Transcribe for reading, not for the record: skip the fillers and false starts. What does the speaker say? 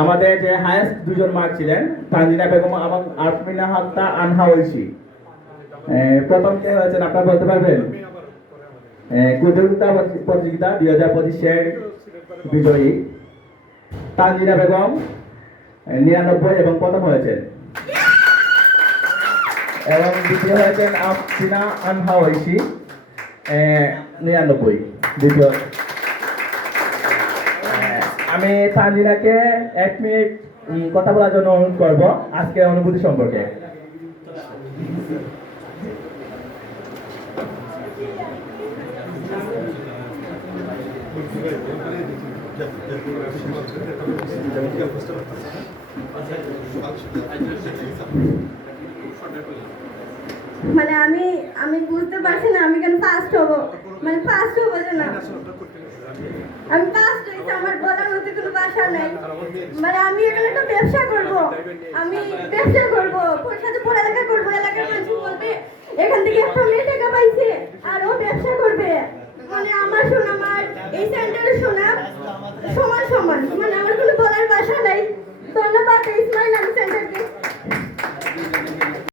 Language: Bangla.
আমাদের যে হায়েস্ট দুজন মার্ক ছিলেন তানজিনা বেগম এবং আরফিনা হাত্তা আনহা ঐশী। প্রথম কে হয়েছেন আপনারা বলতে পারবেন? কুদরতা প্রতিযোগিতা 2025-এর বিজয়ী তানজিনা বেগম 99 এবং প্রথম হয়েছেন, এবং দ্বিতীয় হয়েছেন আরফিনা আনহা ঐশী 99 দ্বিতীয়। আমি তানজিনাকে 1 মিনিট কথা বলার জন্য অনুরোধ করব আজকের অনুভূতি সম্পর্কে। মানে আমি বুঝতে পারছি না আমি কেন ফার্স্ট হব, মানে ফার্স্ট হবো যে না আমি ফার্স্ট হয়েছি, আমার বলার মতো কোনো ভাষা নেই। মানে আমি এখানে একটা ব্যবসা করব, আমি ব্যবসা করব, সাথে পড়ালেখা করবো, এলাকার মানুষ বলবে এখান থেকে একটা মেয়ে